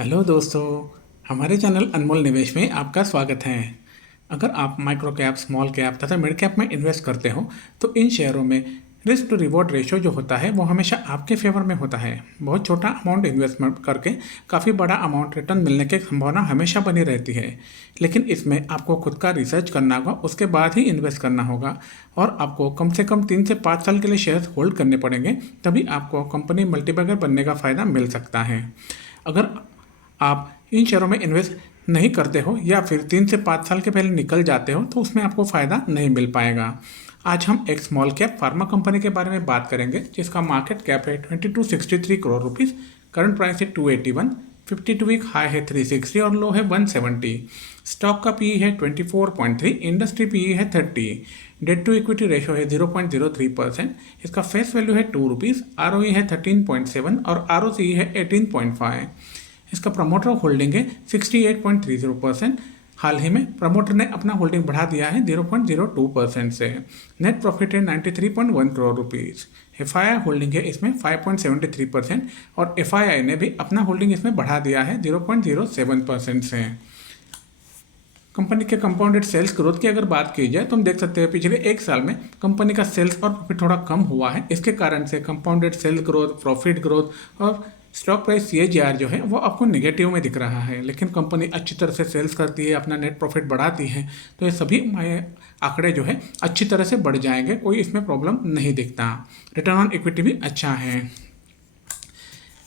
Hello दोस्तों, हमारे channel अनमोल निवेश में आपका स्वागत है। अगर आप माइक्रो कैप, स्मॉल कैप तथा मिड कैप में इन्वेस्ट करते हो तो इन शेयरों में रिस्क टू रिवॉर्ड रेशियो जो होता है वो हमेशा आपके फेवर में होता है। बहुत छोटा अमाउंट इन्वेस्टमेंट करके काफ़ी बड़ा अमाउंट रिटर्न मिलने की संभावना हमेशा बनी रहती है। लेकिन इसमें आपको खुद का रिसर्च करना होगा, उसके बाद ही इन्वेस्ट करना होगा और आपको कम से कम 3 से 5 साल के लिए शेयर्स होल्ड करने पड़ेंगे, तभी आपको कंपनी मल्टीबैगर बनने का फ़ायदा मिल सकता है। अगर आप इन शेयरों में इन्वेस्ट नहीं करते हो या फिर 3 से 5 साल के पहले निकल जाते हो तो उसमें आपको फ़ायदा नहीं मिल पाएगा। आज हम एक स्मॉल कैप फार्मा कंपनी के बारे में बात करेंगे जिसका मार्केट कैप है 2263 करोड़ रुपीज़। करंट प्राइस है 281, 52 वीक हाई है 360 और लो है 170। स्टॉक का पीई है 24.3, इंडस्ट्री पीई है 30, डेट टू इक्विटी रेशो है 0.03%। इसका फेस वैल्यू है 2 रुपीज़, आरओई है 13.7 और आरओसी है 18.5। इसका प्रमोटर होल्डिंग है 68.30%। हाल ही में प्रमोटर ने अपना होल्डिंग बढ़ा दिया है 0.02% से। नेट प्रॉफिट है 93.1 करोड़ रुपीज़। एफआईआई होल्डिंग है इसमें 5.73% और एफआईआई ने भी अपना होल्डिंग इसमें बढ़ा दिया है 0.07% से। कंपनी के कंपाउंडेड सेल्स ग्रोथ की अगर बात की जाए तो हम देख सकते हैं पिछले एक साल में कंपनी का सेल्स और प्रॉफिट थोड़ा कम हुआ है। इसके कारण से compounded sales growth, profit growth और स्टॉक प्राइस सीएजीआर जो है वो आपको नेगेटिव में दिख रहा है। लेकिन कंपनी अच्छी तरह से सेल्स करती है, अपना नेट प्रॉफिट बढ़ाती है, तो ये सभी आंकड़े जो है अच्छी तरह से बढ़ जाएंगे, कोई इसमें प्रॉब्लम नहीं दिखता। रिटर्न ऑन इक्विटी भी अच्छा है।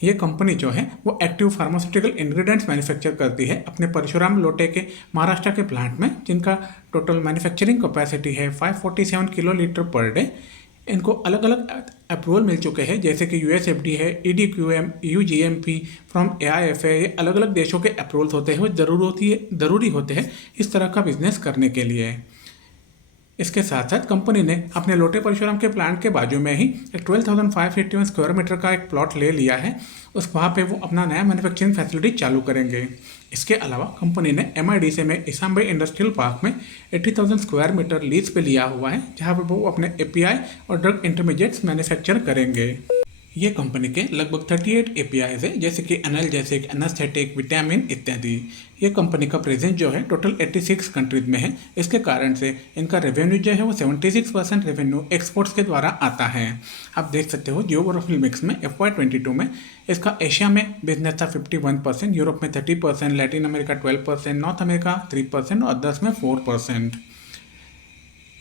ये कंपनी जो है वो एक्टिव फार्मास्यूटिकल इंग्रेडिएंट्स मैन्युफैक्चर करती है अपने परशुराम लोटे के महाराष्ट्र के प्लांट में, जिनका टोटल मैन्युफैक्चरिंग कैपेसिटी है 547 किलो लीटर पर डे। इनको अलग अलग अप्रूवल मिल चुके हैं, जैसे कि यूएसएफडी है, ईडीक्यूएम, यूजीएमपी फ्रॉम एआईएफए। ये अलग अलग देशों के अप्रूवल्स होते हैं, वो ज़रूरी होते हैं इस तरह का बिजनेस करने के लिए। इसके साथ साथ कंपनी ने अपने लोटे परशुराम के प्लांट के बाजू में ही एक 12,581 स्क्वायर मीटर का एक प्लॉट ले लिया है। वहाँ पे वो अपना नया मैन्युफैक्चरिंग फैसिलिटी चालू करेंगे। इसके अलावा कंपनी ने एमआईडीसी में इसामबाई इंडस्ट्रियल पार्क में 80,000 स्क्वायर मीटर लीज पे लिया हुआ है, जहाँ पर वो अपने एपीआई और ड्रग इंटरमीडिएट्स मैन्युफैक्चर करेंगे। ये कंपनी के लगभग 38 एपीआईज है, जैसे कि एनाल्जेसिक, एनास्थेटिक, विटामिन इत्यादि। ये कंपनी का प्रेजेंस जो है टोटल 86 कंट्रीज में है। इसके कारण से इनका रेवेन्यू जो है वो 76% रेवेन्यू एक्सपोर्ट्स के द्वारा आता है। आप देख सकते हो जियोग्राफिकल मिक्स में FY22 में इसका एशिया में बिजनेस था 51%, यूरोप में 30%, लैटिन अमेरिका 12%, नॉर्थ अमेरिका 3% और 10 में 4%।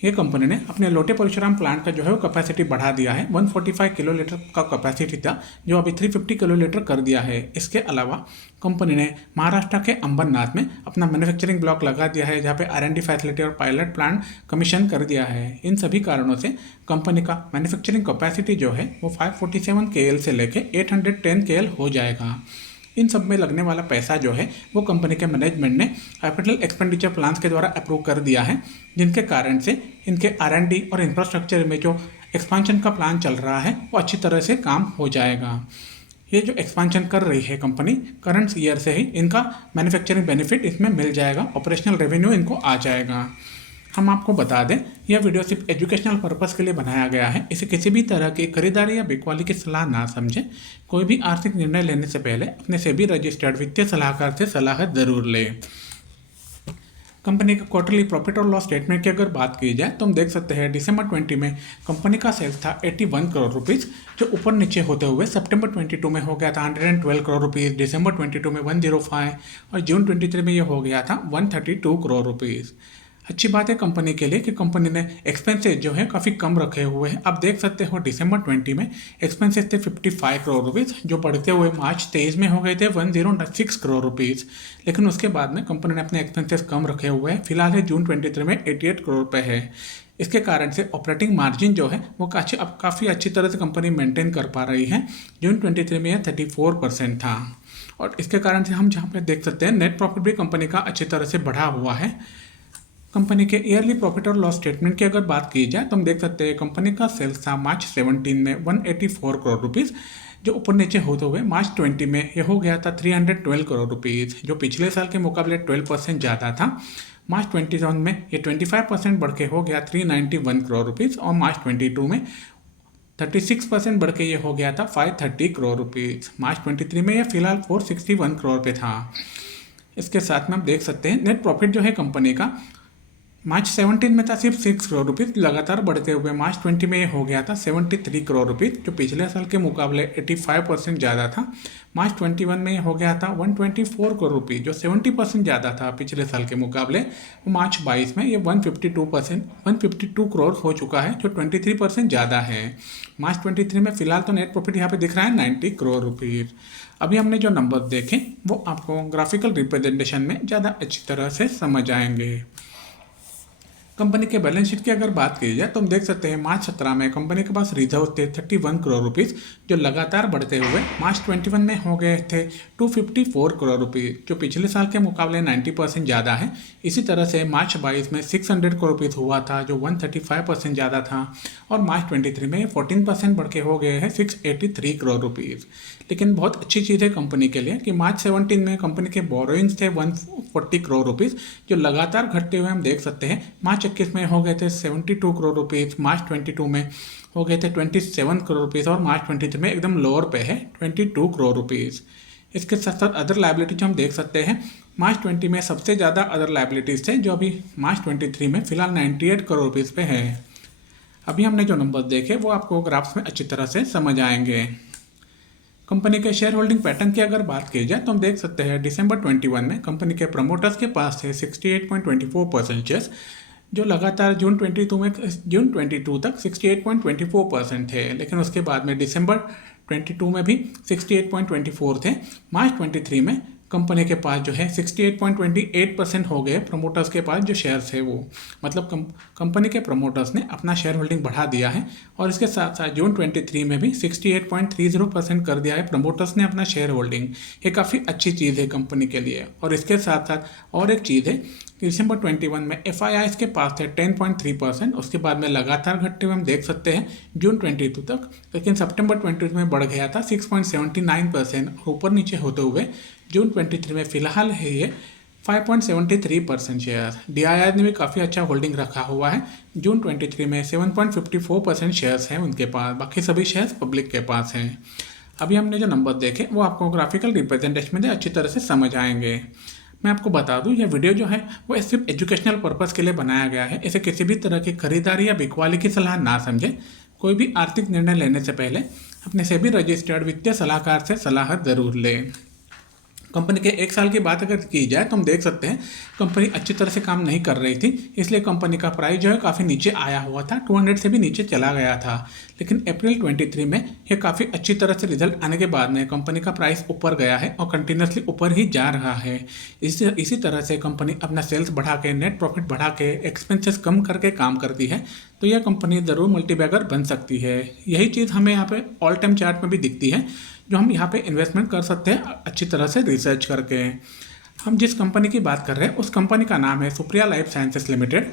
ये कंपनी ने अपने लोटे परशुराम प्लांट का जो है वो कैपेसिटी बढ़ा दिया है। 145 किलो लीटर का कैपेसिटी था, जो अभी 350 किलो लीटर कर दिया है। इसके अलावा कंपनी ने महाराष्ट्र के अंबरनाथ में अपना मैन्युफैक्चरिंग ब्लॉक लगा दिया है, जहाँ पे R&D फैसिलिटी और पायलट प्लांट कमीशन कर दिया है। इन सभी कारणों से कंपनी का मैन्युफैक्चरिंग कैपेसिटी जो है वो 547 KL से लेके 810 KL हो जाएगा। इन सब में लगने वाला पैसा जो है वो कंपनी के मैनेजमेंट ने कैपिटल एक्सपेंडिचर प्लान्स के द्वारा अप्रूव कर दिया है, जिनके कारण से इनके R&D और इंफ्रास्ट्रक्चर में जो एक्सपांशन का प्लान चल रहा है वो अच्छी तरह से काम हो जाएगा। ये जो एक्सपांशन कर रही है कंपनी, करंट ईयर से ही इनका मैन्युफैक्चरिंग बेनिफिट इसमें मिल जाएगा, ऑपरेशनल रेवेन्यू इनको आ जाएगा। हम आपको बता दें, यह वीडियो सिर्फ एजुकेशनल पर्पस के लिए बनाया गया है। इसे किसी भी तरह की खरीदारी या बिकवाली की सलाह ना समझें। कोई भी आर्थिक निर्णय लेने से पहले अपने सेबी रजिस्टर्ड वित्तीय सलाहकार से सलाह जरूर लें। कंपनी का क्वार्टरली प्रॉफिट और लॉस स्टेटमेंट की अगर बात की जाए तो हम देख सकते हैं दिसंबर 20 में कंपनी का सेल्स था 81 करोड़ रुपीज़, जो ऊपर नीचे होते हुए सितंबर 22 में हो गया था 112 करोड़ रुपीज़, दिसंबर 22 में 105 और जून 23 में यह हो गया था 132 करोड़ रुपीज़। अच्छी बात है कंपनी के लिए कि कंपनी ने एक्सपेंसेस जो है काफ़ी कम रखे हुए हैं। आप देख सकते हो दिसंबर 20 में एक्सपेंसेस थे 55 करोड़ रुपीज़, जो बढ़ते हुए मार्च 23 में हो गए थे 106 करोड़ रुपीज़। लेकिन उसके बाद में कंपनी ने अपने एक्सपेंसेस कम रखे हुए हैं। फिलहाल है जून 23 में 88 करोड़ रुपये है। इसके कारण से ऑपरेटिंग मार्जिन जो है वो काफ़ी अच्छी तरह से कंपनी मेंटेन कर पा रही है। जून 23 में यह 34% था और इसके कारण से हम जहाँ पे देख सकते हैं नेट प्रॉफिट भी कंपनी का अच्छी तरह से बढ़ा हुआ है। कंपनी के ईयरली प्रॉफिट और लॉस स्टेटमेंट की अगर बात की जाए तो हम देख सकते हैं कंपनी का सेल्स था मार्च 17 में 184 करोड़ रुपीज़, जो ऊपर नीचे होते हुए मार्च 20 में यह हो गया था 312 करोड़ रुपीज़, जो पिछले साल के मुकाबले 12% ज़्यादा था। मार्च 21 में ये 25% बढ़ के हो गया 391 करोड़ रुपीज़ और मार्च 22 में 36% बढ़ के ये हो गया था 530 करोड़ रुपीज़। मार्च 23 में ये फिलहाल 461 करोड़ पे था। इसके साथ में आप देख सकते हैं नेट प्रॉफिट जो है कंपनी का मार्च 17 में था सिर्फ 6 करोड़ रुपीज़, लगातार बढ़ते हुए मार्च 20 में ये हो गया था 73 करोड़ रुपीज़, जो पिछले साल के मुकाबले 85% ज़्यादा था। मार्च 21 में ये हो गया था 124 करोड़ रुपीज़, जो 70% ज़्यादा था पिछले साल के मुकाबले। मार्च 22 में ये 152 करोड़ हो चुका है, जो 23% ज़्यादा है। मार्च 23 में फिलहाल तो नेट प्रॉफिट यहाँ पे दिख रहा है 90 करोड़ रुपीज़। अभी हमने जो नंबर देखे वो आपको ग्राफिकल रिप्रेजेंटेशन में ज़्यादा अच्छी तरह से समझ आएंगे। कंपनी के बैलेंस शीट की अगर बात की जाए तो हम देख सकते हैं मार्च 17 में कंपनी के पास रिजर्व थे 31 करोड़ रुपीज़, जो लगातार बढ़ते हुए मार्च 21 में हो गए थे 254 करोड़ रुपीज़, जो पिछले साल के मुकाबले 90% ज़्यादा है। इसी तरह से मार्च 22 में 600 करोड़ रुपीज़ हुआ था, जो 135% ज़्यादा था। और मार्च 23 में 14% बढ़ के हो गए हैं 683 करोड़ रुपीज़। लेकिन बहुत अच्छी चीज़ है कंपनी के लिए कि मार्च 17 में कंपनी के बोरोइंग्स थे 140 करोड़ रुपीज़, जो लगातार घटते हुए हम देख सकते हैं। मार्च 21 में हो गए थे 72 करोड़ रुपीज़, मार्च 22 में हो गए थे 27 करोड़ रुपीज़ और मार्च 23 में एकदम लोअर पे है 22 करोड़ रुपीज़। इसके साथ साथ अदर लायबिलिटी जो हम देख सकते हैं मार्च 20 में सबसे ज़्यादा अदर लायबिलिटीज़ थे, जो अभी मार्च 23 में फिलहाल 98 करोड़ रुपीज़ पे है। अभी हमने जो नंबर देखे वो आपको ग्राफ्स में अच्छी तरह से समझ आएंगे। कंपनी के शेयर होल्डिंग पैटर्न की अगर बात की जाए तो हम देख सकते हैं दिसंबर 21 में कंपनी के प्रमोटर्स के पास थे 68.24% शेयर्स, जो लगातार जून 22 तक 68.24% थे। लेकिन उसके बाद में दिसंबर 22 में भी 68.24 थे। मार्च 23 में कंपनी के पास जो है 68.28% हो गए प्रमोटर्स के पास जो शेयर्स है वो, मतलब कंपनी के प्रमोटर्स ने अपना शेयर होल्डिंग बढ़ा दिया है। और इसके साथ साथ जून 23 में भी 68.30% कर दिया है प्रमोटर्स ने अपना शेयर होल्डिंग। ये काफ़ी अच्छी चीज़ है कंपनी के लिए। और इसके साथ साथ और एक चीज़ है कि दिसंबर 21 में FIIs के पास थे 10.3%, उसके बाद में लगातार घटते हुए हम देख सकते हैं जून 22 तक। लेकिन सितंबर 22 में बढ़ गया था 6.79% और ऊपर नीचे होते हुए जून 23 में फिलहाल है ये 5.73% शेयर। DII ने भी काफ़ी अच्छा होल्डिंग रखा हुआ है। जून 23 में 7.54% शेयर्स हैं उनके पास, बाकी सभी शेयर्स पब्लिक के पास हैं। अभी हमने जो नंबर देखे वो आपको ग्राफिकल रिप्रेजेंटेशन में अच्छी तरह से समझ आएंगे। मैं आपको बता दूं यह वीडियो जो है वो सिर्फ एजुकेशनल पर्पस के लिए बनाया गया है। इसे किसी भी तरह की खरीदारी या बिकवाली की सलाह ना समझे। कोई भी आर्थिक निर्णय लेने से पहले अपने सेबी रजिस्टर्ड वित्तीय सलाहकार से सलाह जरूर लें। कंपनी के एक साल की बात अगर की जाए तो हम देख सकते हैं कंपनी अच्छी तरह से काम नहीं कर रही थी, इसलिए कंपनी का प्राइस जो है काफ़ी नीचे आया हुआ था, 200 से भी नीचे चला गया था। लेकिन अप्रैल 23 में ये काफ़ी अच्छी तरह से रिजल्ट आने के बाद में कंपनी का प्राइस ऊपर गया है और कंटिन्यूसली ऊपर ही जा रहा है। इसी तरह से कंपनी अपना सेल्स बढ़ा के, नेट प्रॉफिट बढ़ा के, एक्सपेंसेस कम करके काम करती है, तो यह कंपनी ज़रूर मल्टीबैगर बन सकती है। यही चीज़ हमें यहाँ पे ऑल टाइम चार्ट में भी दिखती है, जो हम यहाँ पे इन्वेस्टमेंट कर सकते हैं अच्छी तरह से रिसर्च करके। हम जिस कंपनी की बात कर रहे हैं उस कंपनी का नाम है सुप्रिया लाइफ साइंसेस लिमिटेड।